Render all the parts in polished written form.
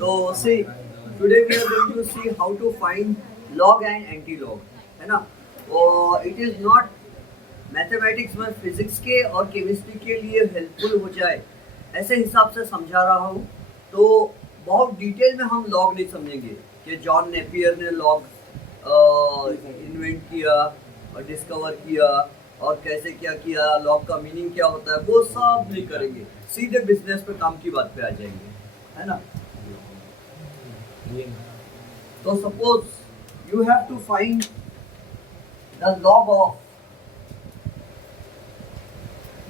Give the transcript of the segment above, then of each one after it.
तो see, today we are going to see how to find log and anti-log, है ना? और it is not mathematics में physics के और केमिस्ट्री के लिए हेल्पफुल हो जाए ऐसे हिसाब से समझा रहा हूँ। तो बहुत डिटेल में हम लॉग नहीं समझेंगे कि जॉन नेपियर ने लॉग इन्वेंट किया और डिस्कवर किया और कैसे क्या किया, लॉग का मीनिंग क्या होता है, वो सब नहीं करेंगे। सीधे बिजनेस पे काम की बात पे आ जाएंगे, है ना? तो suppose you have to find the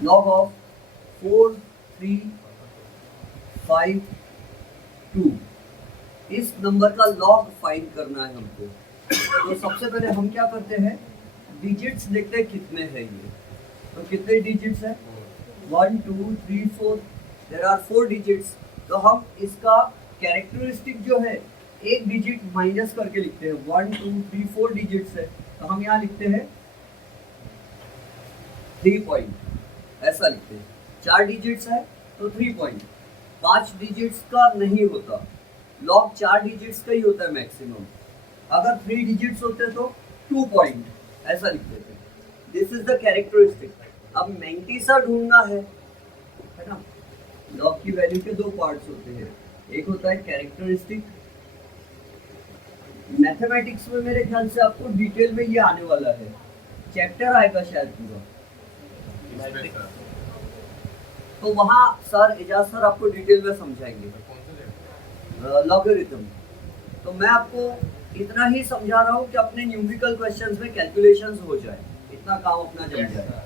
log of 4 3 5 2 इस नंबर का लॉग फाइंड करना है हमको। तो सबसे पहले हम क्या करते हैं, डिजिट्स देखते हैं कितने हैं ये। तो कितने डिजिट्स हैं? 1 2 3 4, देयर आर 4 डिजिट्स। तो हम इसका कैरेक्टरिस्टिक जो है एक डिजिट माइनस करके लिखते हैं। 1 2 3 4 डिजिट्स है तो हम यहाँ लिखते हैं 3 पॉइंट, ऐसा लिखते हैं। 4 डिजिट्स है तो 3 पॉइंट। 5 डिजिट्स का नहीं होता, लॉग 4 डिजिट्स का ही होता है मैक्सिमम। अगर 3 डिजिट्स होते तो 2 पॉइंट, ऐसा लिखते थे। This is the characteristic. अब मैंटिसा ढूंढना है ना? लॉग की वैल्यू के 2 पार्ट्स होते हैं, एक होता है कैरेक्टरिस्टिक। मैथमेटिक्स में मेरे ख्याल से आपको डिटेल में ये आने वाला है, चैप्टर आएगा शायद पूरा। तो वहाँ सर एजाज सर आपको डिटेल में समझाएंगे लॉगरिथम। तो मैं आपको इतना ही समझा रहा हूँ कि अपने न्यूमेरिकल क्वेश्चंस में कैलकुलेशंस हो जाए, इतना काम अपना जम जाए।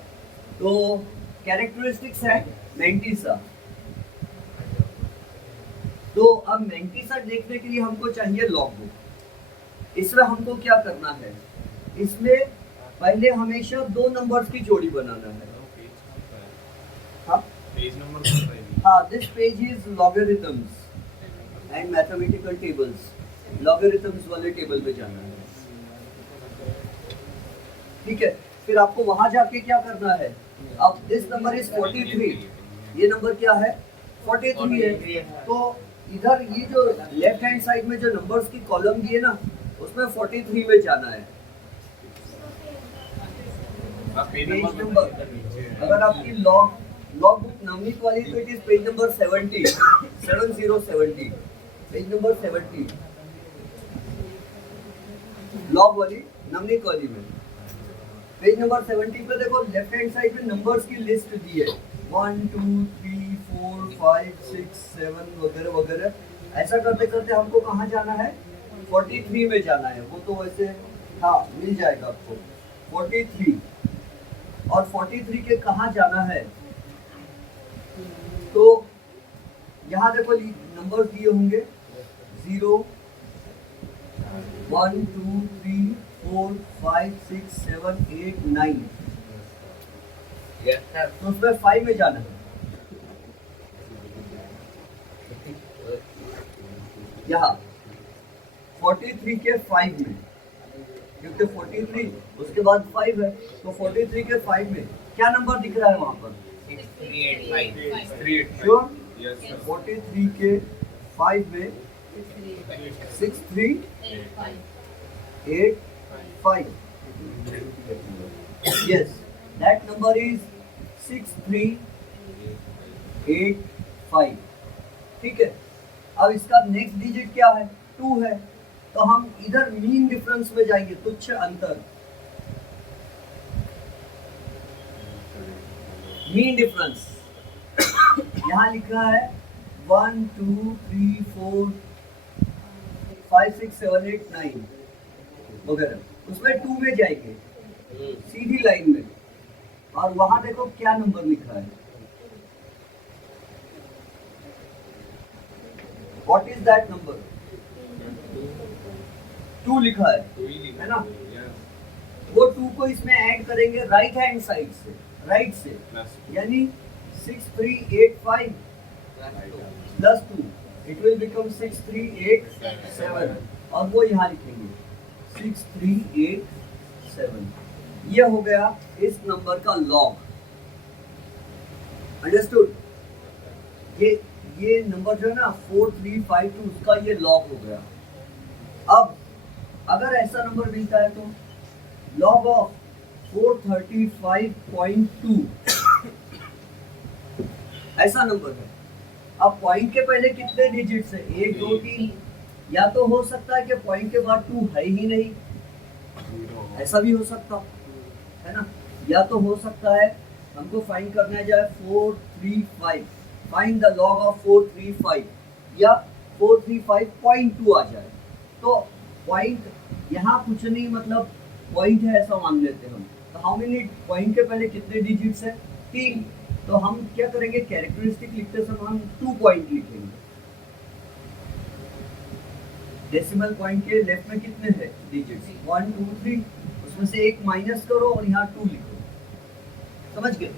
तो कैरेक्टरिस्टिक्स है मैंटिसा। तो अब मैंटिसा देखने के लिए हमको चाहिए लॉग बुक। इसमें हमको क्या करना है, इसमें पहले हमेशा 2 नंबर्स की जोड़ी बनाना है। पेज नंबर हाँ, this page is logarithms and mathematical tables. Logarithms वाले टेबल पे जाना है, ठीक है। फिर आपको वहां जाके क्या करना है, अब दिस नंबर इज 43, ये नंबर क्या है 43 है। तो इधर ये जो लेफ्ट हैंड साइड में जो नंबर्स की कॉलम दी है ना, उसमें 43 में जाना है। पेज नंबर अगर आपकी लॉग बुक नवनीत वाली तो it is page number 70 70 page number 70 log वाली नवनीत वाली में। पेज नंबर 70 पे देखो लेफ्ट हैंड साइड में नंबर्स की लिस्ट दी है 1 2 3 4 5 6 7 वगैरह वगैरह। ऐसा करते करते हमको कहाँ जाना है, 43 में जाना है। वो तो वैसे हाँ मिल जाएगा आपको 43। और 43 के कहाँ जाना है, तो यहाँ देखो नंबर दिए होंगे 0 1 2 3 4 5 6 7 8 9। तो उसमें 5 में जाना है। यहाँ 43 के 5 में, क्योंकि 43 उसके बाद 5 है, तो 43 के 5 में क्या नंबर दिख रहा है वहाँ पर? 385 श्योर? Yes sir. 43 के 5 में 6 3 8 5। Yes, that number is 6 3 8 5। ठीक है। अब इसका नेक्स्ट डिजिट क्या है, 2 है। तो हम इधर मीन डिफरेंस में जाएंगे, तुच्छ अंतर। मीन डिफरेंस यहाँ लिखा है 1 2 3 4 5 6 7 8 9 वगैरह, उसमें 2 में जाएंगे सीधी लाइन में। और वहां देखो क्या नंबर लिखा है, व्हाट इज दैट नंबर? 2 लिखा है ना? वो 2 को इसमें ऐड करेंगे राइट हैंड साइड से, राइट से, यानी 6 3 8 5 प्लस 2, इट विल बिकम 6 3 8 7। और वो यहाँ लिखेंगे 6 3 8 7। ये हो गया इस नंबर का लॉग। अंडरस्टूड? ये नंबर जो है ना 4352 उसका ये लॉग हो गया। अब अगर ऐसा नंबर मिलता है तो लॉग ऑफ 435.2 ऐसा नंबर है। अब पॉइंट के पहले कितने डिजिट्स है? 1 2 3। या तो हो सकता है कि पॉइंट के बाद 2 है ही नहीं, ऐसा भी हो सकता है ना। या तो हो सकता है हमको फाइंड करना है जाए 435, फाइंड द लॉग ऑफ 435 या 435.2 आ जाए। तो पॉइंट यहाँ कुछ नहीं, मतलब पॉइंट है ऐसा मान लेते हैं हम। तो हाउ मेनी, पॉइंट के पहले कितने डिजिट्स है? 3। तो हम क्या करेंगे, कैरेक्टरिस्टिक लिखते समय हम 2 पॉइंट लिखेंगे। डेसिमल पॉइंट के लेफ्ट में कितने हैं डिजिट्स? 1 2 3, उसमें से एक माइनस करो और यहाँ 2 लिखो, समझ गए।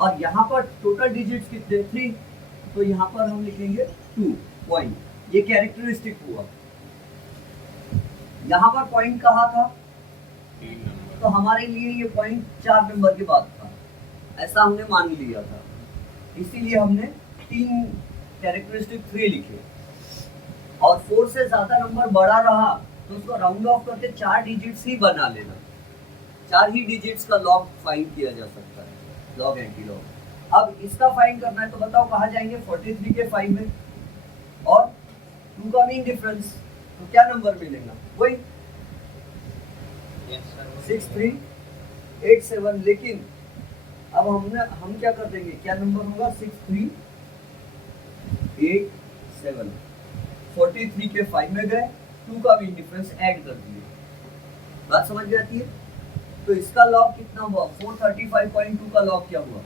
और यहाँ पर टोटल डिजिट्स कितने? 3। तो यहाँ पर हम लिखेंगे 2 पॉइंट, ये कैरेक्टरिस्टिक हुआ। यहाँ पर पॉइंट कहाँ था? तो हमारे लिए ये पॉइंट 4 नंबर के बाद था, ऐसा हमने मान लिया था, इसीलिए हमने 3 कैरेक्टरिस्टिक 3 लिखे। और 4 से ज्यादा नंबर बड़ा रहा तो उसको राउंड ऑफ करके 4 डिजिट्स ही बना लेना। 4 ही डिजिट्स का लॉग फाइंड किया जा सकता है, लॉग एंटी लॉग। अब इसका फाइंड करना है तो बताओ कहाँ जाएंगे? 43 के 5 में और 2 का मीन डिफरेंस, तो क्या नंबर मिलेगा? वही 6387। लेकिन अब हम क्या कर देंगे, क्या नंबर होगा? 6387। 43 के 5 में गए, 2 का मीन डिफरेंस ऐड कर दिए, बात समझ में आती है। तो इसका लॉग कितना हुआ? 435.2 का लॉग क्या हुआ?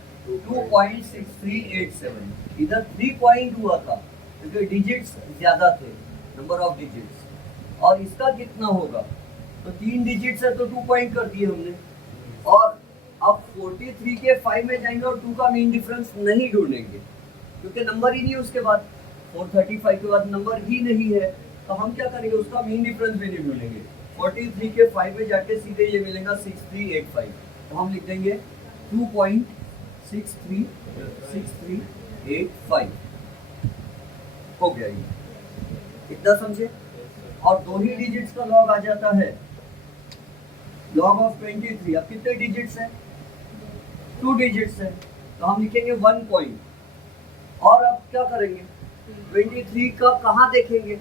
2.6387। इधर 3 पॉइंट हुआ था क्योंकि डिजिट्स ज्यादा थे, नंबर ऑफ डिजिट्स। और इसका कितना होगा? तो 3 डिजिट्स है तो 2 पॉइंट कर दिए हमने। और अब 43 के 5 में जाएंगे और 2 का मीन डिफरेंस नहीं ढूंढेंगे क्योंकि नंबर ही नहीं है उसके बाद, 435 के बाद नंबर ही नहीं है। तो हम क्या करेंगे, उसका मीन डिफरेंस भी नहीं ढूंढेंगे। 43 के 5 में जाके सीधे ये मिलेगा 6385। तो हम लिख देंगे 2.6365 हो गया ये, इतना समझे। और 2 ही डिजिट्स का लॉग आ जाता है, लॉग ऑफ 23। अब कितने डिजिट्स हैं? 2 डिजिट्स है, तो हम लिखेंगे 1 पॉइंट। और अब क्या करेंगे, 23 का कहाँ देखेंगे?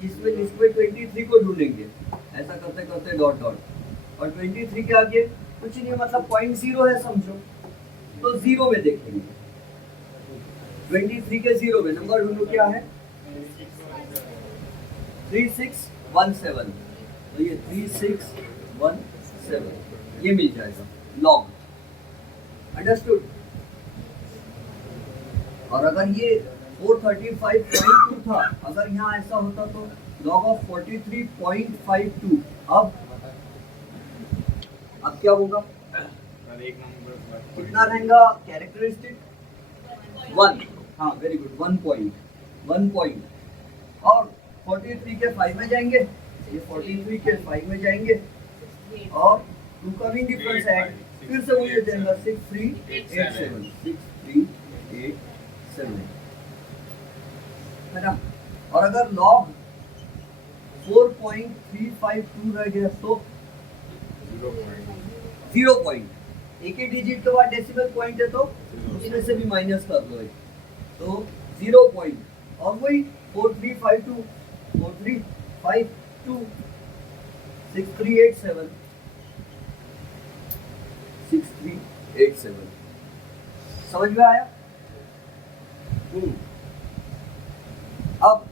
जिसमें 23 को ढूंढेंगे, ऐसा करते करते डॉट डॉट। और 23 के आगे कुछ नहीं, मतलब 0.0 है समझो, तो 0 में देखेंगे। 23 के 0 में नंबर ढूंढो, क्या है? 3617। तो ये 3617 ये मिल जाएगा लॉग, अंडरस्टूड। और अगर ये 435.2 था, अगर यहाँ ऐसा होता तो लॉग ऑफ 43.52। अब क्या होगा? कितना रहेगा कैरेक्टरिस्टिक? 1। हाँ वेरी गुड, 1 पॉइंट। और 43 के 5 में जाएंगे, ये 43 के 5 में जाएंगे और 2 का मीन डिफरेंस ऐड, फिर से वही हो जाएगा 6387 है ना। और अगर लॉग 4.352 रह गया तो 0 पॉइंट, एक ही डिजिट के बाद डेसिमल पॉइंट है तो उसमें से भी माइनस कर लो, तो 0 पॉइंट। और वही 4352 6387 समझ में आया? अब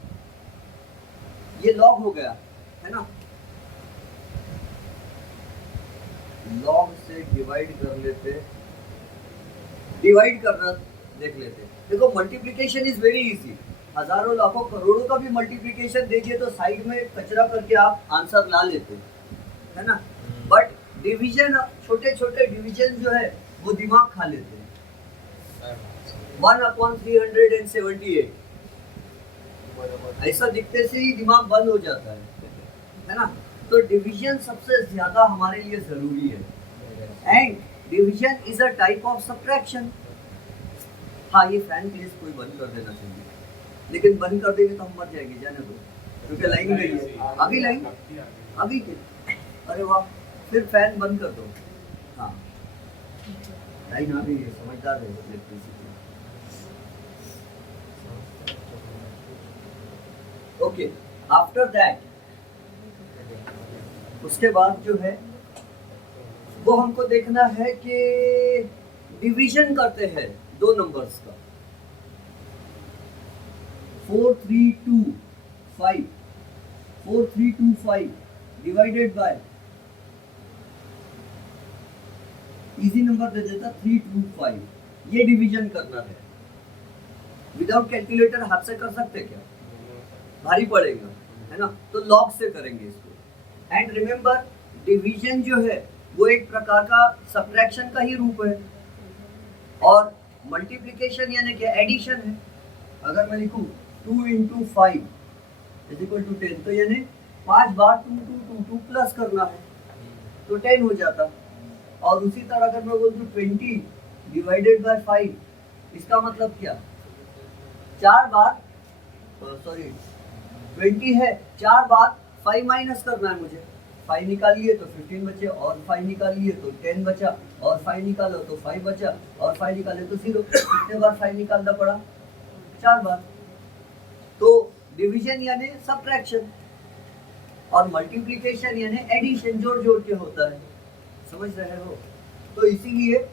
ये लॉग हो गया है ना, लॉग से डिवाइड कर लेते, डिवाइड करना देख लेते। देखो मल्टीप्लिकेशन इज वेरी इजी, हजारों लाखों करोड़ों का भी मल्टीप्लिकेशन देखिए तो साइड में कचरा करके आप आंसर ला लेते है ना। बट डिवीजन, छोटे छोटे डिवीजन जो है वो दिमाग खा लेते हैं। 1/378 ऐसा दिखते से ही दिमाग बंद हो जाता है ना। तो डिवीजन सबसे ज्यादा हमारे लिए जरूरी है, and division is a type of subtraction. हाँ ये फैन प्लीज कोई बंद कर देना चाहिए। लेकिन बंद कर देंगे तो हम मर जाएंगे, जाने दो, क्योंकि लाइन गई है। अभी लाइन अभी के, अरे वाह, फिर फैन बंद कर दो। हाँ, लाइन आ गई है, समझदार है इलेक्ट्रिसिटी। ओके, आफ्टर दैट, उसके बाद जो है वो हमको देखना है कि डिवीजन करते हैं दो नंबर्स का, 4325 4325 डिवाइडेड बाय, इजी नंबर दे देता 325, ये डिवीजन करना है। विदाउट कैलकुलेटर हाथ से कर सकते क्या? भारी पड़ेगा, है ना, तो लॉग से करेंगे इसको। एंड रिमेंबर, डिवीजन जो है वो एक प्रकार का सब्ट्रैक्शन का ही रूप है, और मल्टीप्लिकेशन यानी कि एडिशन है। अगर मैं लिखूं 2 × 5 = 10, तो यानी 5 बार 2 2 2 2 प्लस करना है तो 10 हो जाता। और उसी तरह अगर मैं बोल दूं 20 डिवाइडेड बाय 5, इसका मतलब क्या, 4 बार, सॉरी 20 है, 4 बार 5 माइनस करना है मुझे। 5 निकालिए तो 15 बचे, और 5 निकालिए तो 10 बचा, और 5 निकालो तो 5 बचा, और 5 निकाले तो 0। कितने बार 5 निकालना पड़ा? 4 बार। तो डिवीजन यानी सब्ट्रैक्शन, और मल्टीप्लिकेशन यानी एडिशन, जोड़ जोड़ के होता है। समझ रहे हो? तो इसीलिए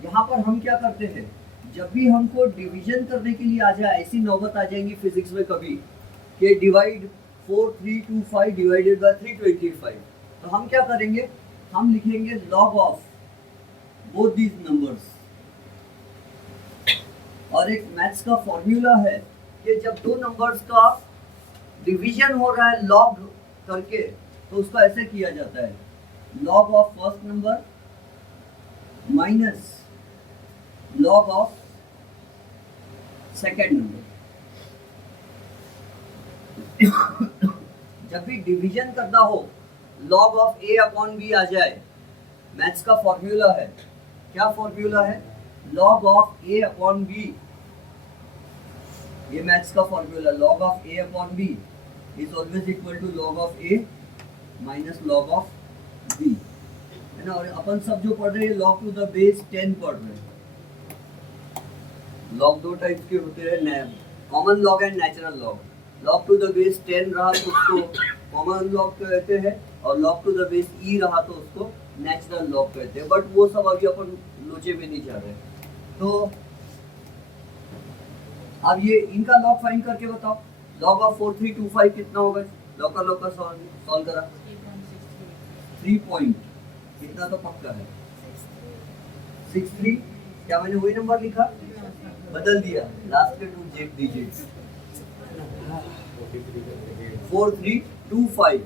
यहाँ पर हम क्या करते हैं, जब भी हमको डिवीजन करने के लिए आ जाए, ऐसी नौबत आ जाएंगी फिजिक्स में कभी कि डिवाइड 4325 डिवाइडेड बाय 325, तो हम क्या करेंगे, हम लिखेंगे log of both these numbers. और एक मैथ्स का फॉर्मूला है कि जब दो नंबर्स का डिवीजन हो रहा है लॉग करके, तो उसको ऐसे किया जाता है, log of first number minus log of second number. जब भी डिवीजन करना हो, log of a upon b आ जाए, मैथ्स का फॉर्मूला है। क्या फॉर्मूला है? Log of a upon b, ये मैथ्स का formula, log of a upon b is always equal to log of a minus log of b, है ना। और अपन सब जो पढ़ रहे हैं लॉग टू द बेस 10 पढ़ रहे हैं। लॉग दो टाइप्स के होते हैं, common log and natural log. Log to the base 10 रहा तो उसको कॉमन लॉग कहते हैं, और log to the base e रहा तो उसको नेचुरल लॉग कहते हैं। बट वो सब अभी अपन लोचे में नहीं जा रहे। तो अब ये इनका लॉग फाइंड करके बताओ, लॉग ऑफ 4325 कितना होगा? लॉग का सॉल्व करा, 3 पॉइंट कितना तो पक्का है 63। क्या मैंने वही नंबर लिखा? बदल दिया, लास्ट के 2 डिजिट्स, 4325।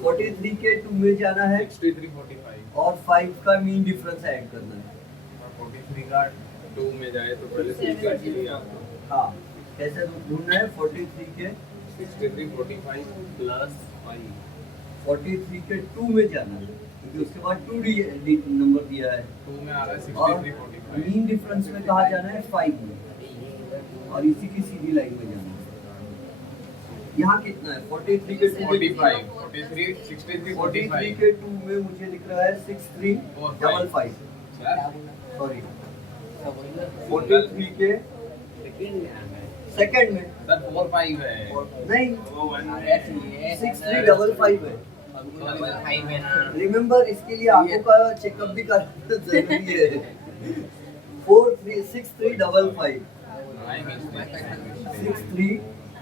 43 के 2 में जाना है 6345, और 5 का मीन डिफरेंस ऐड करना है। 43 का 2 में जाए तो पहले 6 का लिया। हाँ, कैसे ढूंढना है? 43 के 6345 प्लस 5, 43 के 2 में जाना है, क्योंकि उसके बाद 2 नंबर दिया है। 2 में आ रहा है और 6345, मीन डिफरेंस में कहा जाना है 5 में, और इसी की सीधी लाइन में जाना है। यहाँ कितना है? 43 के 2 45, 43, 63, 43 45, के 2 में मुझे लिख रहा है 6355, सॉरी 43 के सेकंड में, सर 45 है, नहीं 6355 है। रिमेम्बर, इसके लिए आंखों का चेकअप भी करना जरूरी है। 6355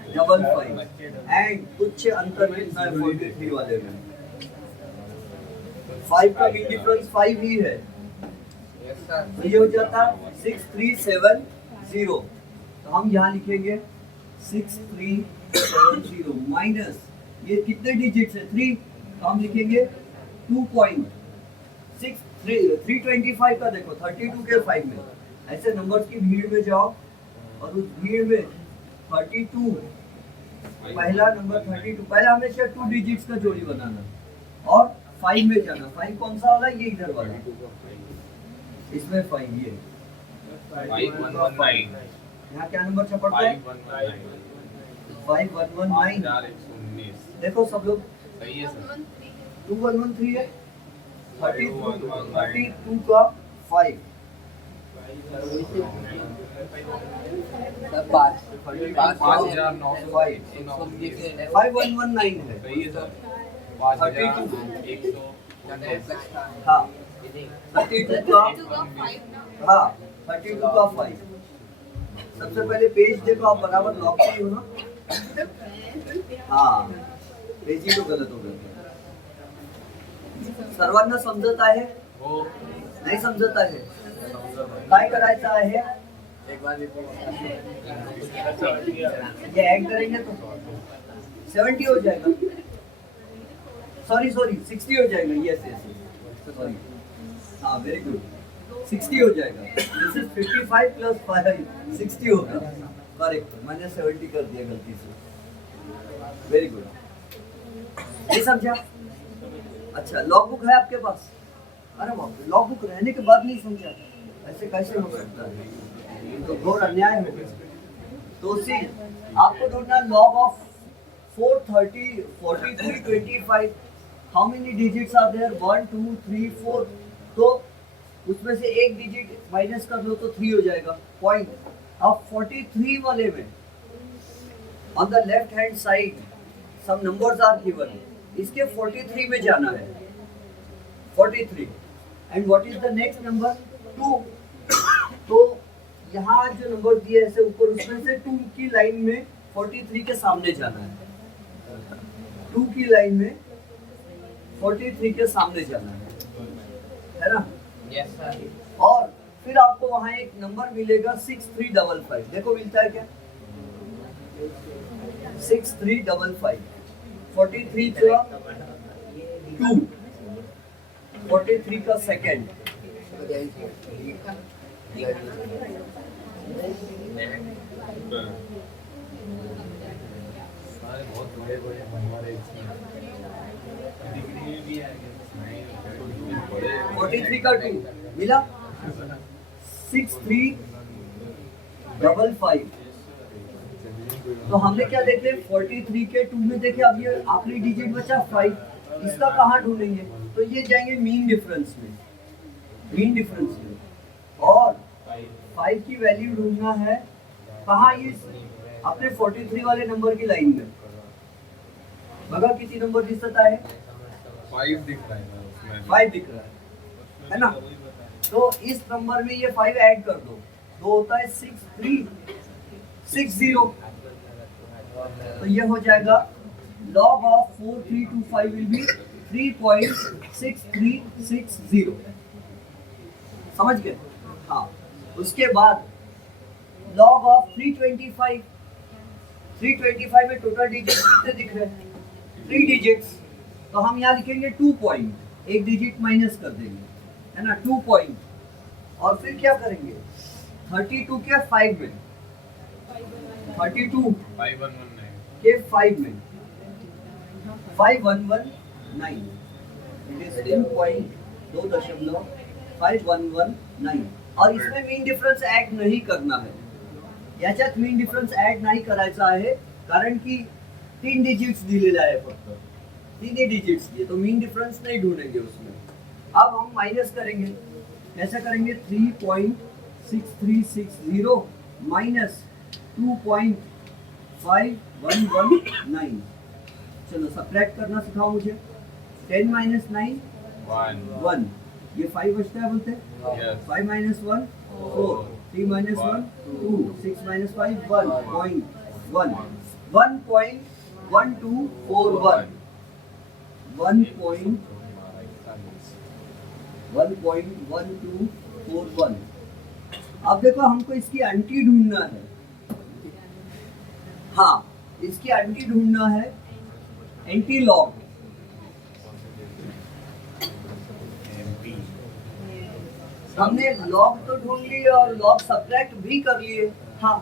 6355 एंड कुछ अंतर कितना है 43 वाले में? 5 का मीन डिफरेंस 5 ही है, तो ये हो जाता 6370। तो हम यहाँ लिखेंगे 6370 माइनस ये कितने डिजिट्स है? 3, तो हम लिखेंगे 2.63 का देखो 32 के 5 में। ऐसे नंबर्स की भीड़ में जाओ और उस भीड़ में 32, पहला नंबर 32, पहला हमेशा 2 डिजिट्स का जोड़ी बनाना और 5 में जाना। 5 कौन सा वाला? ये इधर वाला, इसमें 5 ये 5119, यहाँ क्या नंबर चपड़ता है? 5119। 5119 देखो सब लोग, सही है सर 2113 है, 32 का 5, सर 5 5119 है। सही है सर 32 5100 हाँ 32 का हाँ 32 का 5। सबसे पहले पेज देखो, आप बराबर लॉक की हो ना? हाँ पेज ही तो गलत हो गया। सर्वांना समजत आहे? हो नाही समजत आहे? काय करायचं आहे? एक बार ये ऐड करेंगे तो 70 हो जाएगा। सॉरी 60 हो जाएगा। यस सॉरी, हाँ वेरी गुड, 60 हो जाएगा। दिस इज 55 प्लस 5 60 होगा। करेक्ट, मैंने 70 कर दिया गलती से। वेरी गुड, ये समझा? अच्छा, लॉग बुक है आपके पास? अरे बाप रे, लॉग बुक रहने के बाद नहीं समझा, ऐसे कैसे हो सकता है? ये तो घोर अन्याय हो गया। तो सी आपको ढूंढना log of 430 43 25। How many digits are there? 1 2 3 4। तो उसमें से एक डिजिट माइनस कर लो तो 3 हो जाएगा पॉइंट। अब 43 वाले में on the left hand side some numbers are given, इसके 43 में जाना है। 43 and what is the next number? 2। तो यहाँ जो नंबर दिए ऐसे ऊपर, उसमें से 2 की लाइन में 43 के सामने जाना है। 2 की लाइन में 43 के सामने जाना है ना? Yes sir. और फिर आपको वहां एक नंबर मिलेगा 6355। देखो मिलता है क्या? 6355। 43 का 2, 43 का सेकेंड। सारे बहुत बड़े बड़े हमारे इसमें डिग्री में भी है 43 का 2 मिला, 6355। तो हमने क्या देखे? 43 के 2 में देखे। अब ये आखिरी डिजिट बचा 5, इसका कहाँ ढूंढेंगे? तो ये जाएंगे मीन डिफरेंस में, मीन डिफरेंस में। और 5 की वैल्यू ढूंढना है कहाँ? ये अपने 43 वाले नंबर की लाइन में। बघा किती नंबर दिसत आहे? 5 दिख रहा है उसमें 5 दिख रहा है ना? तो इस नंबर में ये 5 ऐड कर दो, तो होता है 6360। तो ये हो जाएगा log of 4325 will be 3.6360। समझ गए? हाँ। उसके बाद log of 325 में टोटल डिजिट कितने दिख रहे हैं? 3 डिजिट्स। तो हम यहाँ लिखेंगे 2 पॉइंट, एक डिजिट माइनस कर देंगे, है ना? 2 पॉइंट। और फिर क्या करेंगे? 32 के 5 में, 32 5119 के 5 में 5119। It is 2.519। और इसमें मीन डिफरन्स ऍड नहीं करना है, याच्यात मीन डिफरन्स ऍड नाही करायचा आहे, कारण की 3 डिजिट्स दिलेला आहे फक्त, 3 डिजिट्स दिए, तो मीन डिफरेंस नहीं ढूंढेंगे उसमें। अब हम माइनस करेंगे, ऐसा करेंगे 3.6360 माइनस 2.5119। चलो सब्ट्रैक्ट करना सिखाओ मुझे। 10 माइनस 9 1, ये 5 बचता है बोलते हैं। 5 माइनस 1 4, 3 माइनस 1 2, 6 माइनस 5 1.1 1.1241 1.1241। अब देखो हमको इसकी आंटी ढूंढना है। हाँ, इसकी आंटी ढूंढना है, एंटी लॉग। हमने लॉग तो ढूंढ लिए और लॉग सब्ट्रैक्ट भी कर लिए। हाँ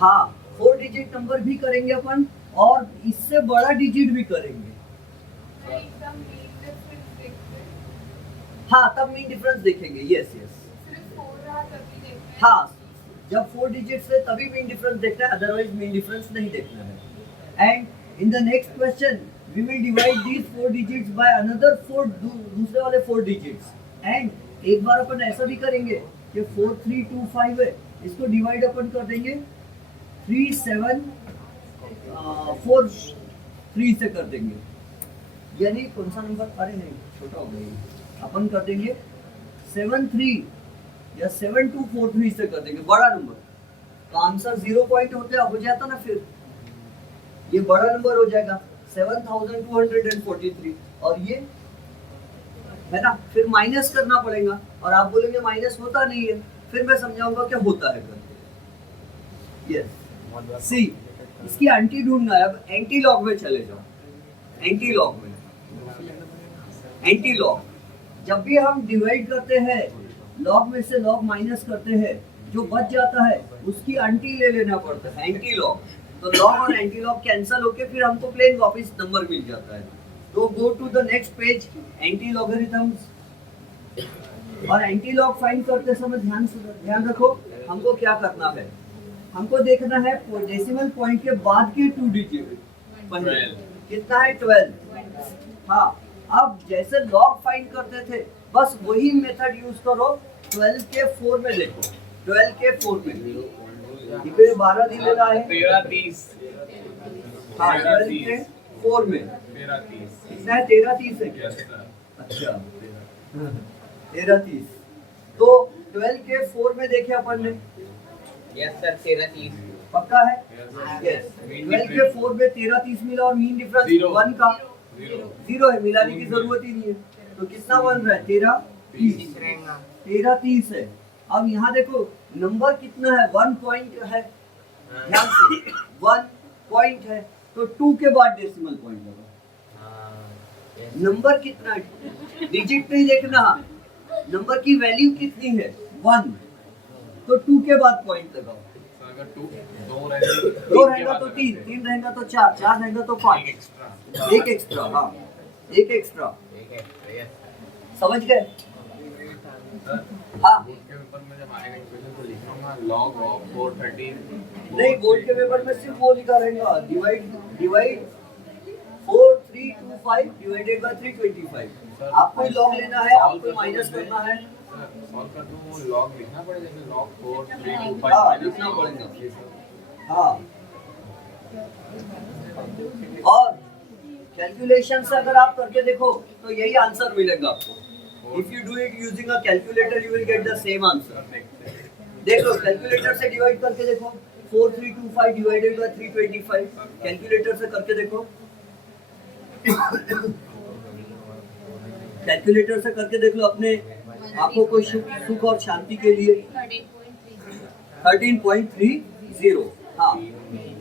हाँ, 4 डिजिट नंबर भी करेंगे अपन, और इससे बड़ा डिजिट भी करेंगे। हाँ, तब मीन डिफरेंस देखेंगे। यस हाँ, जब 4 डिजिट्स है तभी मीन डिफरेंस देखना है, अदरवाइज मीन डिफरेंस नहीं देखना है। And in the next question we will divide these 4 digits by another 4 दूसरे वाले 4 डिजिट्स। एंड एक बार अपन ऐसा भी करेंगे कि 4325 है, इसको डिवाइड अपन कर देंगे 3743 से कर देंगे, यानी कौन सा नंबर, अरे नहीं छोटा हो गया, अपन कर देंगे 73 या 7243 से कर देंगे बड़ा नंबर, तो आंसर 0 पॉइंट हो जाता ना, फिर ये बड़ा नंबर हो जाएगा 7243 और ये है ना, फिर माइनस करना पड़ेगा और आप बोलेंगे माइनस होता नहीं है, फिर मैं समझाऊंगा क्या होता है करके। यस सी, इसकी एंटी ढूंढना है। अब एंटी लॉग में चले जाओ, एंटी लॉग में, एंटी लॉग जब भी हम डिवाइड करते हैं लॉग में से लॉग माइनस करते हैं, जो बच जाता है उसकी एंटी ले लेना पड़ता है, एंटी लॉग। तो लॉग और एंटी लॉग कैंसिल होके फिर हमको प्लेन वापस नंबर मिल जाता है। तो go to the next page, anti logarithms. और एंटी लॉग फाइंड करते समय ध्यान रखो, हमको क्या करना है, हमको देखना है डेसिमल पॉइंट के बाद के 2 डिजिट पहले कितना है 12। हाँ, अब जैसे लॉग फाइंड करते थे बस वही मेथड यूज करो, 12 के 4 में देखो, 12 के 4 में इधर 12 दिलेला है 1330। हाँ, 12 के 4 में 1330 कितना है, 1330 है क्या? अच्छा 1330, तो 12 के 4 में देखे अपन ने, यस सर 1330 पक्का है? यस, 12 के 4 में 1330 मिला और मीन डिफरेंस 1 का 0 है, मिलाने की जरूरत ही नहीं है। तो कितना बन रहा है, 1330 रहेगा। 1330 है। अब यहाँ देखो नंबर कितना है, 1 पॉइंट है, ध्यान से 1 पॉइंट है, तो 2 के बाद डेसिमल पॉइंट लगा। नंबर कितना है, डिजिट नहीं देखना, नंबर की वैल्यू कितनी है 1, तो 2 के बाद पॉइंट लगाओ। अगर 2 दो रहेगा तो 3, 3 रहेगा तो 4, 4 रहेगा तो 5, एक एक्स्ट्रा, हाँ एक एक्स्ट्रा, समझ गए? हाँ, बोर्ड के पेपर में जब आएगा इक्वेशन तो लिखूंगा log of 413। नहीं बोर्ड के पेपर में सिर्फ वो लिखा रहेगा, डिवाइड 4325 डिवाइडेड बाय 325। आपको लॉग लेना है, आपको माइनस करना है, सॉल्व कर दूं, वो log लिखना पड़ेगा, log 4325 हाँ लिखना पड़ेगा। हाँ, और कैलकुलेशन से अगर आप करके देखो तो यही आंसर मिलेगा आपको। If you do it using a calculator you will get the same answer. देख लो, कैलकुलेटर से डिवाइड करके देखो, 4325 डिवाइडेड बाय 325, कैलकुलेटर से करके देखो, कैलकुलेटर से करके देख लो, अपने आंखों को सुख और शांति के लिए 13.30। हाँ,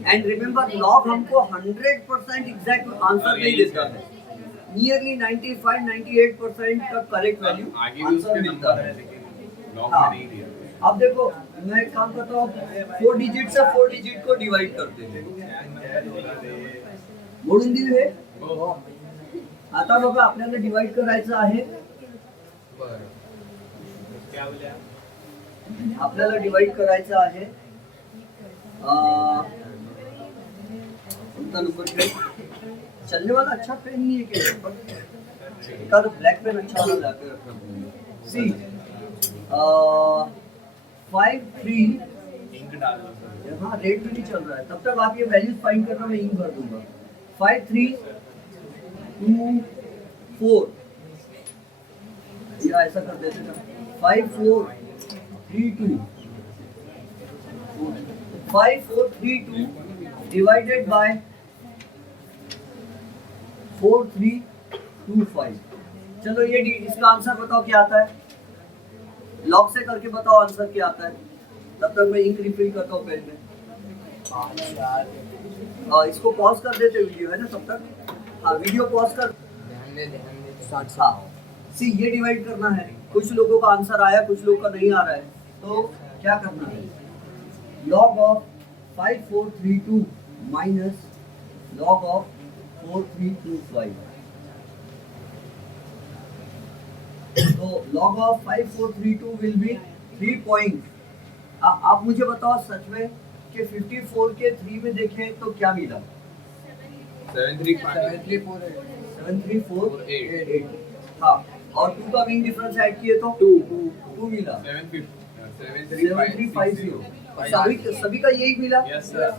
एंड रिमेंबर लॉग हमको 100% एग्जैक्ट आंसर नहीं देता है, नियरली 95-98% का करेक्ट वैल्यू आगे भी आंसर उसके मिलता नंबर है। है लेकिन log हाँ, में नहीं दिया। अब देखो मैं एक काम करता हूँ, 4 डिजिट से 4 डिजिट को डिवाइड करते हैं, मोडून दिल हे आता बघा आपल्याला डिवाइड करायचं आहे, आपल्याला डिवाइड करायचं आहे कोणता नंबर पे चलने वाला अच्छा पेन नहीं है क्या, पर एक आध ब्लैक पेन अच्छा वाला लाके रखना। सी 53, इंक डाल दो सर। हाँ रेट भी नहीं चल रहा है, तब तक आप ये वैल्यूज फाइंड करना, मैं इंक भर दूंगा। 5324, या ऐसा कर देते ना 5432, 5432 डिवाइडेड बाय 4325। चलो ये इसका आंसर बताओ क्या आता है, लॉग से करके बताओ आंसर क्या आता है, तब तक मैं इंक रिफिल करता हूँ पेन में। इसको पॉज कर देते वीडियो, है ना तब तक, हाँ वीडियो पॉज कर। हाँ, सी ये डिवाइड करना है, कुछ लोगों का आंसर आया, कुछ लोगों का नहीं आ रहा है, तो क्या करना है, log of 5432 minus log of 4325। तो log of 5432 will be 3.5 आप मुझे बताओ सच में कि 54 के 3 में देखें तो क्या मिला? 7348। हाँ, और 2 का मीन डिफरेंस ऐड किए तो 2 मिला। 7350 सभी का यही मिला। Yes, sir.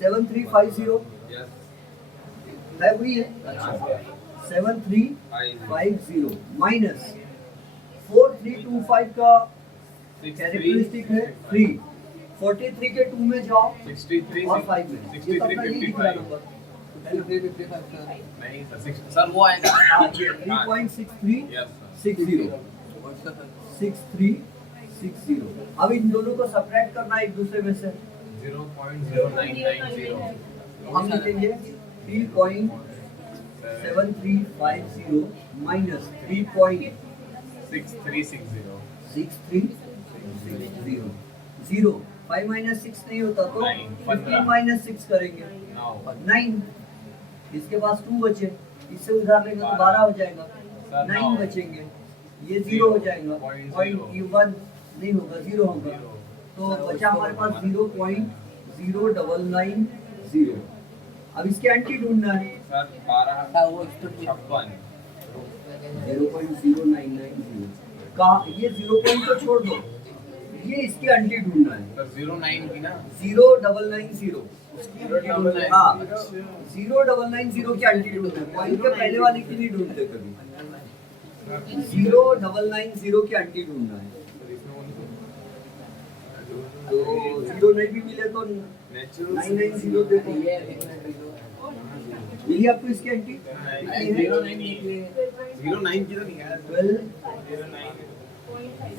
7350 Yes. है, वही है। 7350 माइनस 4325 का कैरेक्टरिस्टिक है 3। 43 के 2 में जाओ 63 और 5 में, ये तो अपना यही दिख रहा नंबर। नहीं सर वो आएगा। हाँ, ये 3.6360 Yes, 6360। अब इन दोनों को सब्ट्रैक्ट करना है एक दूसरे में से। 0.0990 हम लिखेंगे 3.7350 माइनस 6360 3.6360। 0 5 माइनस 6 नहीं होता तो Nine, 15 माइनस 6 करेंगे 9। इसके पास 2 बचे, इससे उधार लेंगे तो 12 हो जाएगा। 9 बचेंगे, ये 0 हो जाएगा। 0.1 नहीं होगा, 0 होगा। तो बचा हमारे पास 0.0990। अब इसके एंटी ढूंढना है। सर 1256 0.0990 का ये 0 पॉइंट को छोड़ दो, ये इसके एंटी ढूंढना है। सर 09 की ना 0990 हाँ 0990 की एंटी ढूंढना है। पॉइंट के पहले वाले की नहीं ढूंढते कभी। 0990 की एंटी ढूंढना है। तो 0 नहीं भी मिले तो 990 देखो, मिली आपको इसकी एंटी? 09 की तो नहीं है।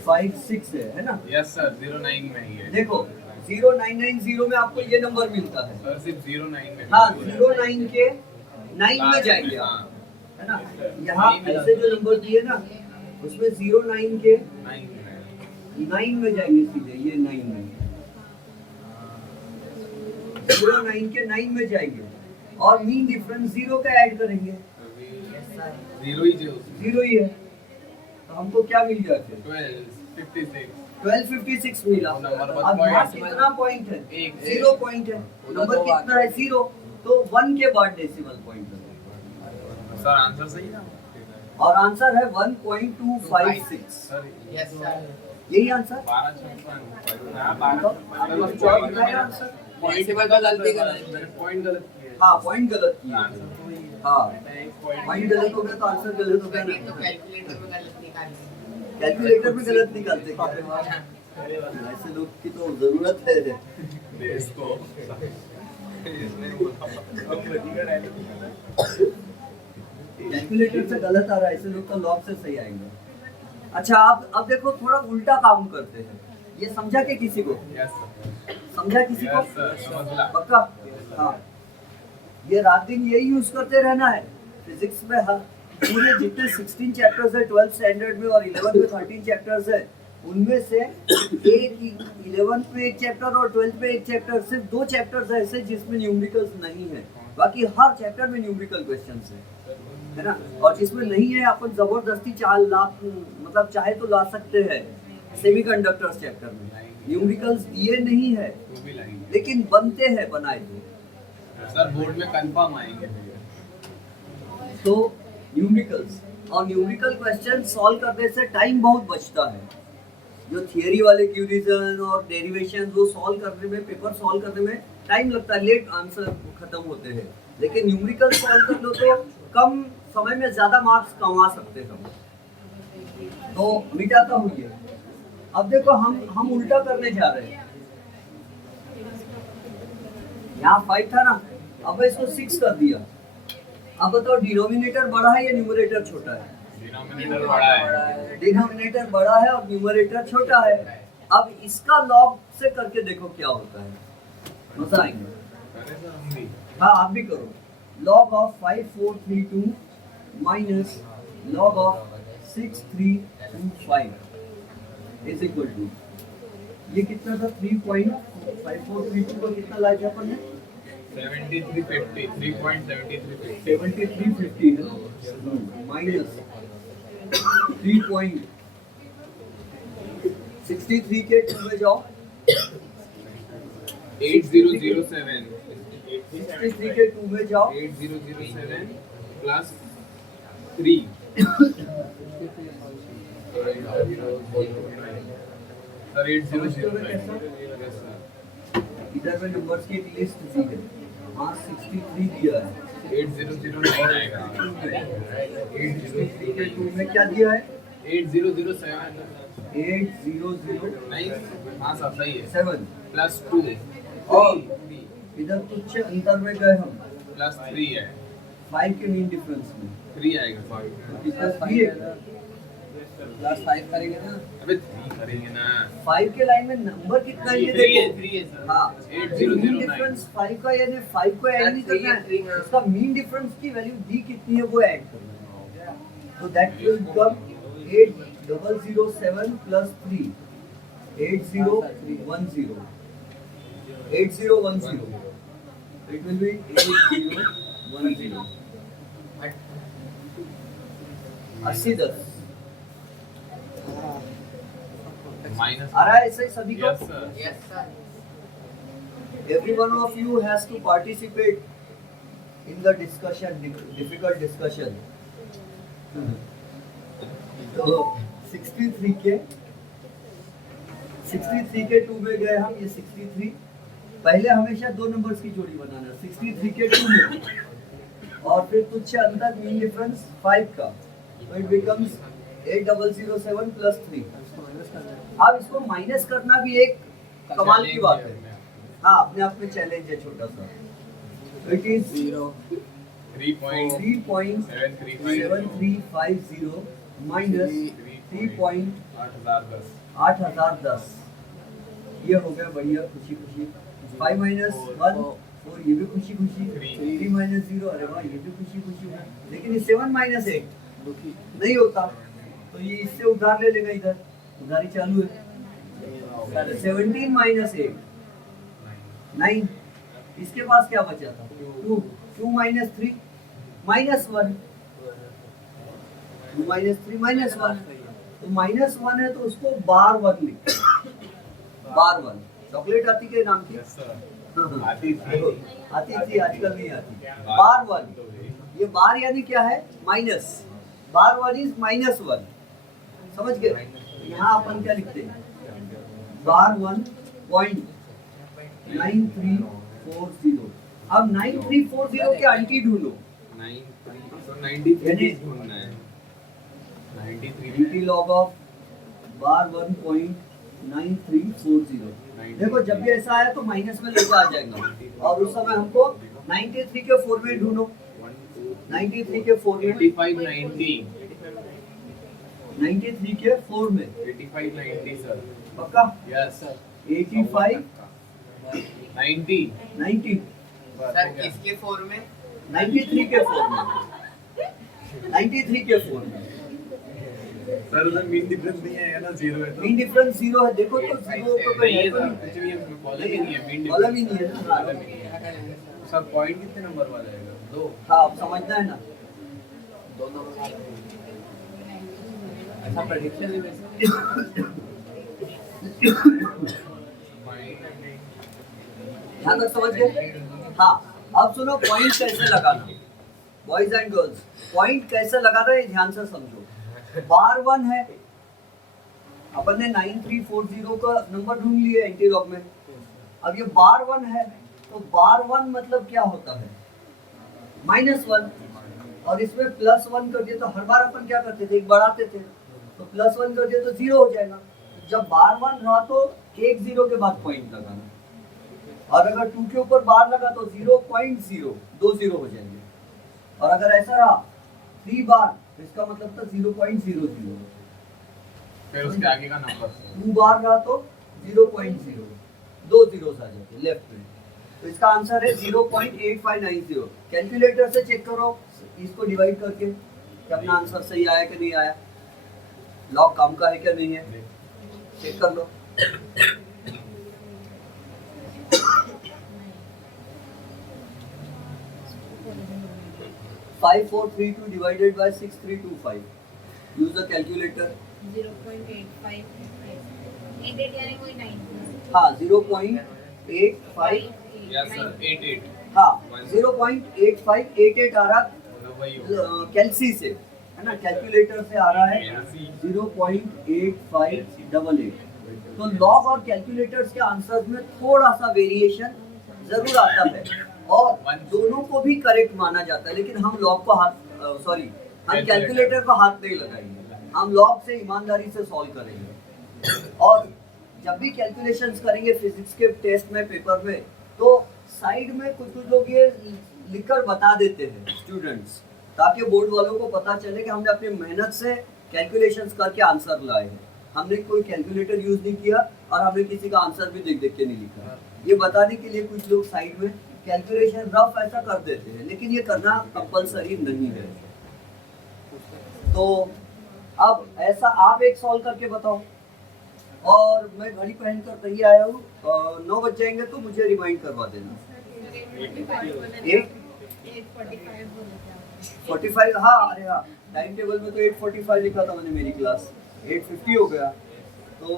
1256 है ना? यस सर 09 में ही है। देखो 0990 में आपको ये नंबर मिलता है। सर सिर्फ 09 में। हाँ 09 के 9 में जाएंगे आप, हाँ है ना? यहाँ ऐसे जो नंबर दिए ना उसमें 09 के 9 में जाएंगे सीधे, ये 9 में 09 के 9 में जाएंगे और मीन डिफरेंस 0 का ऐड करेंगे। 0 ही जो 0 ही है तो हमको क्या मिल गया फिर? 1256 मिला। नंबर अब यहाँ कितना पॉइंट है? 0 पॉइंट है। नंबर कितना है? 0। तो 1 के बाद डेसिमल पॉइंट लगेगा। सर आंसर सही है। और आंसर है 1.256। Sir Yes, sir. यही आंसर? 1256 पॉइंट से बड़ा गलती कर रहे हैं। पॉइंट गलत किया है। हाँ पॉइंट गलत किया। आंसर तो वही है। हाँ एक पॉइंट पॉइंट गलत हो गया तो आंसर गलत हो गया मैंने तो ना। कैलकुलेटर में गलत निकाली। कैलकुलेटर में गलत निकालते क्या? ऐसे लोग की तो जरूरत है। देश को कैलकुलेटर से गलत आ रहा है, ऐसे लोग का लॉग से सही आएंगे। अच्छा अब देखो थोड़ा उल्टा काम करते हैं। ये समझा के किसी को? यस सर समझा किसी को? यस सर समझला। पक्का? हाँ ये रात दिन यही यूज करते रहना है फिजिक्स में। हाँ पूरे जितने 16 चैप्टर्स है 12th स्टैंडर्ड में और 11th में 13 चैप्टर्स है, उनमें से एक 11th में एक चैप्टर और 12th में एक चैप्टर, सिर्फ 2 चैप्टर्स ऐसे जिसमें न्यूमेरिकल्स नहीं है। बाकी हर चैप्टर में न्यूमेरिकल क्वेश्चंस है ना? और जिसमें नहीं है अपन जबरदस्ती मतलब चाहे तो ला सकते हैं। सेमीकंडक्टर्स चैप्टर में न्यूमेरिकल्स दिए नहीं है वो भी लगेंगे। लेकिन बनते हैं, बनाए थे। सर बोर्ड में कंफर्म आएंगे। तो न्यूमेरिकल्स और न्यूमेरिकल क्वेश्चन सॉल्व करने से टाइम बहुत बचता है। जो थियरी वाले क्यूरिजन और डेरिवेशन वो सॉल्व करने में, पेपर सॉल्व करने में टाइम लगता है, लेट आंसर खत्म होते हैं। लेकिन न्यूमेरिकल सॉल्व कर लो तो कम समय में ज्यादा मार्क्स कमा सकते हैं हम। तो मिटाता हूँ ये। अब देखो हम उल्टा करने जा रहे हैं। यहाँ 5 था ना, अब इसको 6 कर दिया। अब बताओ डिनोमिनेटर बड़ा है या न्यूमरेटर छोटा है? डिनोमिनेटर बड़ा है। डिनोमिनेटर बड़ा है और न्यूमरेटर छोटा है। अब इसका लॉग से करके देखो क्या होता है, मजा आएंगे। अरे सर हम भी हाँ आप भी करो। log of 5432 minus log of 6325 is equal to, ये कितना था? 3.5432 को कितना लाया था अपन ने? 7350 3.7350 7350 है माइनस 63 के 2 में जाओ, 8007 63 के 2 में जाओ, 8007 प्लस 3 सर 8009 इधर में नंबर्स की एक लिस्ट दी है, हाँ 63 दिया है, 8009 आएगा 63 के 2 में क्या दिया है, 8007 8009 हाँ सर सही है 7 प्लस 2 और इधर तुच्छ अंतर में गए हम, प्लस 3 है 5 के मीन डिफरेंस में, 3 आएगा 5 कितना 3 है, प्लस 5 करेंगे ना। अबे 3 करेंगे ना 5 के लाइन में नंबर कितना है ये 3 है देखो, 3 है सर हाँ 8009 डिफरेंस 5 का, यानी 5 को ऐड नहीं करना है, इसका मीन डिफरेंस की वैल्यू दी कितनी है वो ऐड करना है, तो that will become 8007 plus 3 8010 it will be 8010 80 10 minus आ रहा है ऐसे ही सभी को, yes sir yes sir. every one of you has to participate in the discussion, difficult discussion. तो 63 के 2 में गए हम, ये 63 पहले हमेशा दो नंबर्स की जोड़ी बनाना, 63 के 2 में और फिर कुछ अंतर मीन डिफरेंस 5 का, तो इट बिकम्स 8007 प्लस 3। अब इसको माइनस करना भी एक कमाल की बात है, हाँ अपने आप में चैलेंज है छोटा सा, इट इज 3.7350 माइनस 3.8010, ये हो गया बढ़िया खुशी खुशी, 5 माइनस 1 और ये भी खुशी खुशी, 3 माइनस 0, अरे वाह ये भी खुशी खुशी है, लेकिन 7 माइनस 8 नहीं होता, तो ये इससे उधार ले लेगा, इधर उधारी चालू है, 17 माइनस 8 9, इसके पास क्या बचा था 2 माइनस 3 माइनस 1, 2 माइनस 3 माइनस 1, तो माइनस 1 है तो उसको बार 1 लिख, बार 1 चॉकलेट आती के नाम की यस सर आती थी आजकल नहीं आती, बार 1, ये बार यानी क्या है माइनस, बार 1 इज माइनस 1, समझ गए, यहाँ अपन क्या लिखते हैं बार 1.9340, अब 9340 के आंटी ढूंढो, 93 ढूंढना है 93 एंटी लॉग ऑफ बार 1.9340, देखो जब भी ऐसा आया तो माइनस में लेके आ जाएगा, और उस समय हमको 93 के 4 में ढूंढो, 93 के 4 में 85 90 93 के 4 में 85 90 सर पक्का, यस सर 85 90 90 सर किसके 4 में? 93 के 4 में 93 के 4 में सर उधर मीन डिफरेंस नहीं है ना, 0 है तो मीन डिफरेंस 0 है, देखो तो 0 तो कोई नहीं है है तो सर, नहीं, कुछ भी कॉलम ही नहीं है मीन कॉलम ही नहीं है ना, सर पॉइंट कितने नंबर वाला आएगा 2 हाँ आप समझना है ना, दोनों ऐसा प्रेडिक्शन है वैसे। यहाँ तक समझ गए, हाँ अब सुनो पॉइंट कैसे लगाना, बॉयज एंड गर्ल्स पॉइंट कैसे लगाना है ध्यान से समझो, बार 1 है, अपन ने 9340 का नंबर ढूंढ लिया एंटी लॉग में, अब ये बार 1 है, तो बार 1 मतलब क्या होता है -1, और इसमें +1 कर दिए तो हर बार अपन क्या करते थे एक बढ़ाते थे, तो +1 कर दिए तो 0 हो जाएगा, जब बार 1 रहा तो एक 0 के बाद पॉइंट लगाना, और अगर 2 के ऊपर बार लगा तो 0.0 2 0 हो जाएंगे, और अगर ऐसा रहा 3 बार तो इसका मतलब था 0.00, फिर उसके आगे का नंबर 2 बार रहा तो 0.0 2 zeros आ जाते लेफ्ट में, तो इसका आंसर है 0.8590, कैलकुलेटर से चेक करो इसको डिवाइड करके कि अपना आंसर सही आया कि नहीं आया, लॉग काम का है क्या नहीं है, चेक कर लो। 5432 divided by 6325. Use the calculator. 0.85. यानी वही 9। हाँ 0.85 यस सर 88 हाँ 0.8588 आ रहा वही कैलसी से, है ना, कैलकुलेटर से आ रहा है 0.8588। तो लॉग और कैलकुलेटर्स के आंसर्स में थोड़ा सा वेरिएशन जरूर आता है और दोनों को भी करेक्ट माना जाता है, लेकिन हम लॉग को हाथ हम कैलकुलेटर को हाथ नहीं लगाएंगे, हम लॉग से ईमानदारी से सॉल्व करेंगे। और जब भी कैलकुलेशंस करेंगे फिजिक्स के टेस्ट में, पेपर में, तो साइड में कुछ कुछ लोग ये लिखकर बता देते हैं स्टूडेंट्स, ताकि बोर्ड वालों को पता चले कि हमने अपनी मेहनत से कैलकुलेशंस करके आंसर लाए हैं, हमने कोई कैलकुलेटर यूज नहीं किया और हमने किसी का आंसर भी देख देख के नहीं लिखा। ये बताने के लिए कुछ लोग साइड में कैलकुलेशन रफ ऐसा कर देते हैं, लेकिन ये करना कंपलसरी नहीं है। तो अब ऐसा आप एक सॉल्व करके बताओ, और मैं घड़ी पहन कर तैयार आया हूँ, 9 बज जाएंगे तो मुझे रिमाइंड करवा देना। 8:45 हाँ, अरे हाँ, टाइम टेबल में तो 8:45 लिखा था मैंने, मेरी क्लास 8:50 हो गया, तो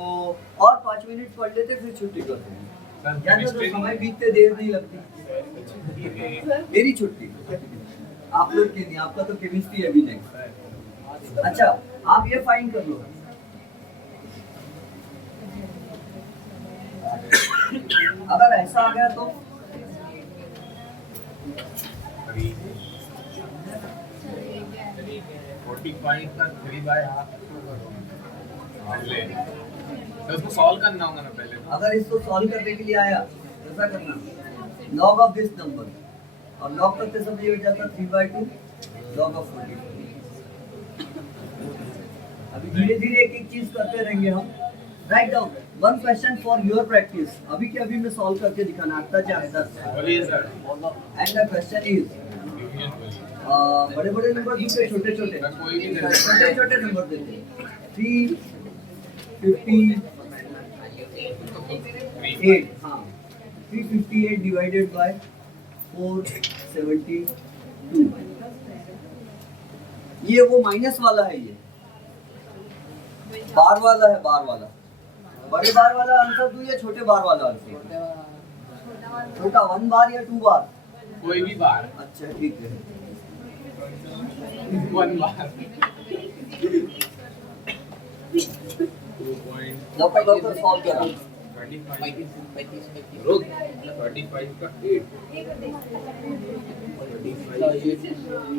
और 5 मिनट पढ़ लेते फिर छुट्टी करते हैं, यानी तो समय बीतते देर नहीं लगती। मेरी छुट्टी, आप लोग की नहीं, आपका तो केमिस्ट्री है अभी नेक्स्ट। अच्छा आप ये फाइंड कर लो, अगर ऐसा आ गया तो 45 का 3/2 तो उसको सॉल्व करना होगा ना पहले। अगर इसको सॉल्व करने के लिए आया तो ऐसा करना, log ऑफ दिस नंबर, और log करते समय ये हो जाता 3/2 log ऑफ 45। अभी धीरे धीरे एक एक चीज करते रहेंगे हम। Write down one question for your practice, अभी के अभी में सॉल्व करके दिखाना, आता चाहता बोलिए sir. And the question is बड़े बड़े नंबर दूसरे छोटे छोटे कोई भी छोटे छोटे नंबर देते 358 हाँ 358 डिवाइडेड बाय 472, ये वो माइनस वाला है, ये बार वाला है, बार वाला। बड़े बार वाला आंसर दूं या छोटे बार वाला आंसर? छोटा 1 बार या 2 बार? कोई भी बार। अच्छा ठीक है, 1 बार। 2.35 डॉक्टर सॉल्व करा। 35 रुक 35 का 8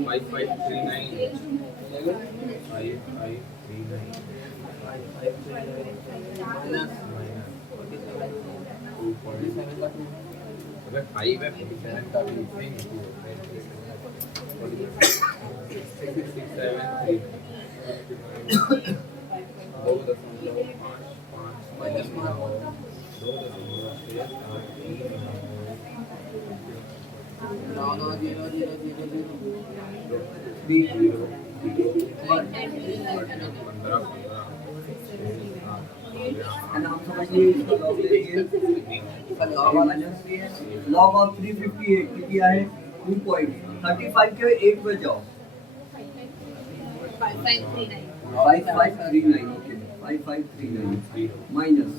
5539 अगर 5 है 47 का भी लिखेंगे लॉग ऑफ 358 किया है 2.35 के 8 पे जाओ 5539 ओके 5539 माइनस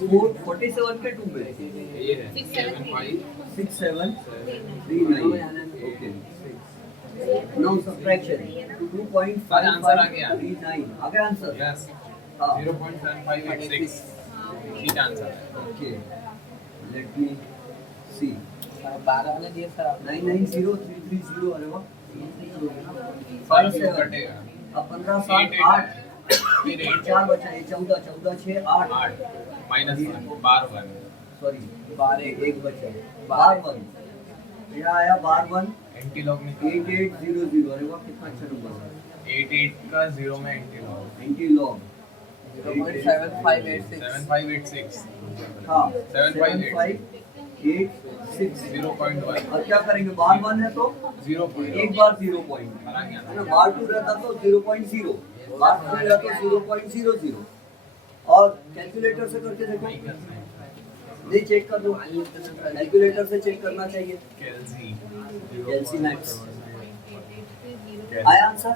2.47 के 2 पे ये है 6739 ओके नाउ सब्ट्रैक्शन 2.5539 आ गया आंसर यस हाँ 0.7586 ठीक आंसर है ओके लेट मी सी 12 वाले दिए सर आप 990330 अरे वाह 57 कटेगा अब 15 7 8 फिर 8 4 बचा है 14 14 6 8 8 माइनस 12 सॉरी 12 एक बचा है 12 1 यहाँ आया 12 एंटी लॉग में 8800 अरे वाह कितना अच्छा नंबर है 88 का 0 में एंटी लॉग एंटी लॉग 0.7586 7586 हाँ 7586 7586 0.1 और क्या करेंगे बार 1 है तो 0 एक बार 0 पॉइंट है ना, बार 2 रहता तो 0.0, बार 3 रहता तो 0.00 और कैलकुलेटर से करके देखो नहीं चेक कर दो, कैलकुलेटर से चेक करना चाहिए। कैल्सी कैल्सी मैक्स आया आंसर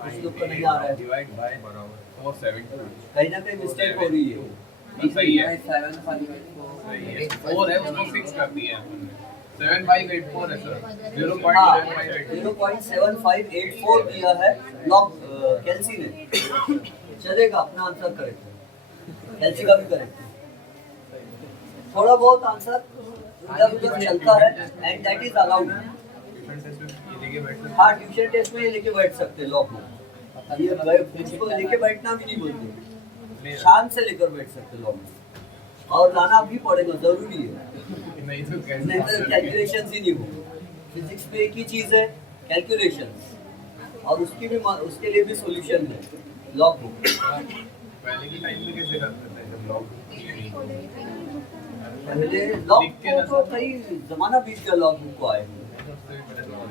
कुछ लोग को नहीं आ रहा है। डिवाइड बाय 472 कहीं ना कहीं मिस्टेक हो रही है। सही है 7,584 सही है 4 है उसको 6 कर दिया है अपन ने 7584 है सर हाँ 0.7584 0.7584 दिया है लॉक कैल्सी ने। चलेगा, अपना आंसर करेक्ट है, कैल्सी का भी करेक्ट है। थोड़ा बहुत आंसर इधर उधर चलता है and that is allowed. Tuition test में ये लेके बैठ सकते हाँ, ट्यूशन टेस्ट में ये लेके बैठ सकते हैं लॉक में। ये इसको लेके बैठना भी नहीं बोलते, शान से लेकर बैठ सकते लॉक में, और लाना भी पड़ेगा, जरूरी है, नहीं तो कैसे नहीं तो कैलकुलेशंस ही नहीं होंगे। फिजिक्स में एक ही चीज है कैलकुलेशंस, और उसके लिए भी सॉल्यूशन है लॉग बुक। पहले के टाइम में कैसे करते थे जब लॉग पहले लॉग लिख के ना तो कई जमाना बीत गया लॉग बुक को आए हुए।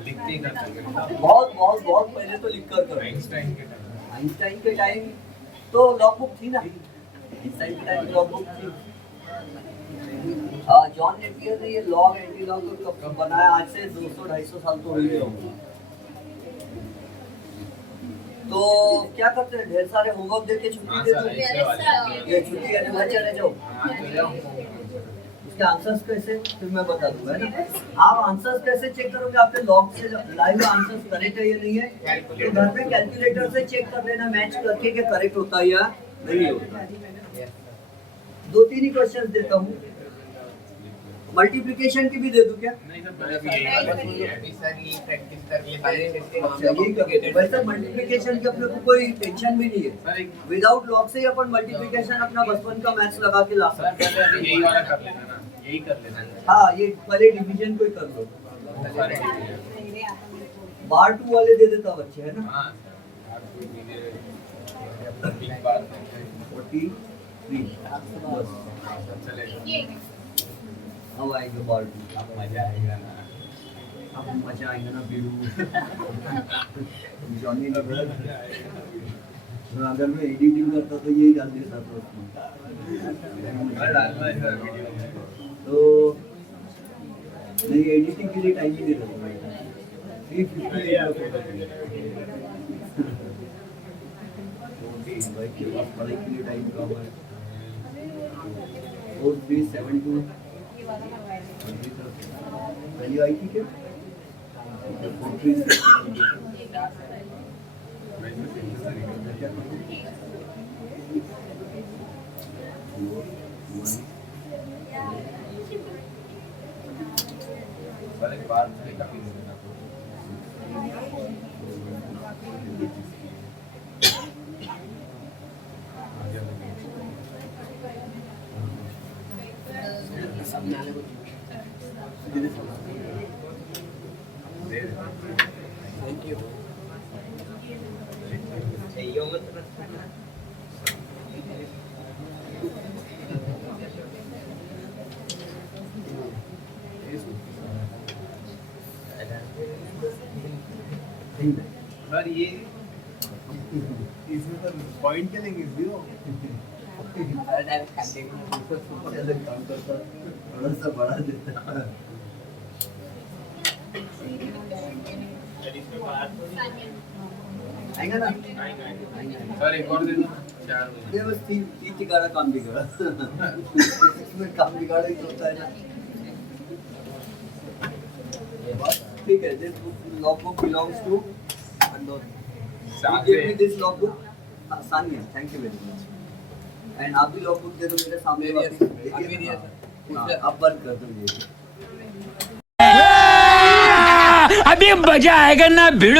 लिखते ही करते थे बहुत बहुत बहुत पहले तो लिख कर करो। आइंस्टाइन के टाइम आइंस्टाइन के टाइम तो लॉग बुक थी ना, आइंस्टाइन के टाइम लॉग बुक थी। जॉन नेपियर ने ये लॉग एंटी लॉग को कब बनाया? आज से 200-250 साल तो हो ही गए होंगे। तो क्या करते हैं, ढेर सारे होमवर्क दे के छुट्टी दे दो, ये छुट्टी है घर चले जाओ। उसके आंसर्स कैसे, फिर मैं बता दूंगा, है ना। आप आंसर्स कैसे चेक करोगे? आपने लॉग से लाइव आंसर्स करेक्ट है या नहीं है, तो घर पे कैलकुलेटर से चेक कर लेना, मैच करके कि करेक्ट होता है या नहीं होता। 2-3 ही क्वेश्चन देता हूँ, मल्टीप्लिकेशन की भी दे दूं क्या? नहीं सर पहले प्रैक्टिस कर ले अच्छा, यही करते। वैसे मल्टीप्लिकेशन की अपने को कोई टेंशन भी नहीं है, सर एक विदाउट लॉग से ही अपन मल्टीप्लिकेशन अपना बचपन का मैथ्स लगा के ला सर सकते हैं। पहले यही वाला कर लेना ना यही कर लेना हाँ, ये पहले डिवीजन को ही कर लो, सारे बार 2 वाले दे देता बच्चे, है ना। हां आप बिग बार 43 बस, चलेगा अब आएंगे बार 2, अब मजा आएगा ना अब मजा आएगा ना बीरू। जॉनी लगा, अगर मैं एडिटिंग करता तो यही डाल देता था उसमें। डालना है सर वीडियो में तो नहीं, एडिटिंग के लिए टाइम ही नहीं रहता भाई। 350 भाई के पास पढ़ाई के लिए टाइम कम है। 4372 पहली आई थी क्या? 43 सर एक बात है काफी देना थैंक यू सर ये इसमें तो पॉइंट चलेंगे 0 ऐसे काम करता, थोड़ा सा बढ़ा देता। आएगा ना? सर एक और दे दो 4 ये बस तीन टिकाड़ा काम बिगड़ा। इसमें काम बिगाड़ा ही तो होता है ना। ठीक है, this logbook belongs to Andoth. He gave me this logbook. Sania, thank you very much. And आप भी logbook दे दो मेरे सामने वापस। अभी दिया सर। हाँ, अब बंद कर दो ये। अभी मजा आएगा ना भिड़ो।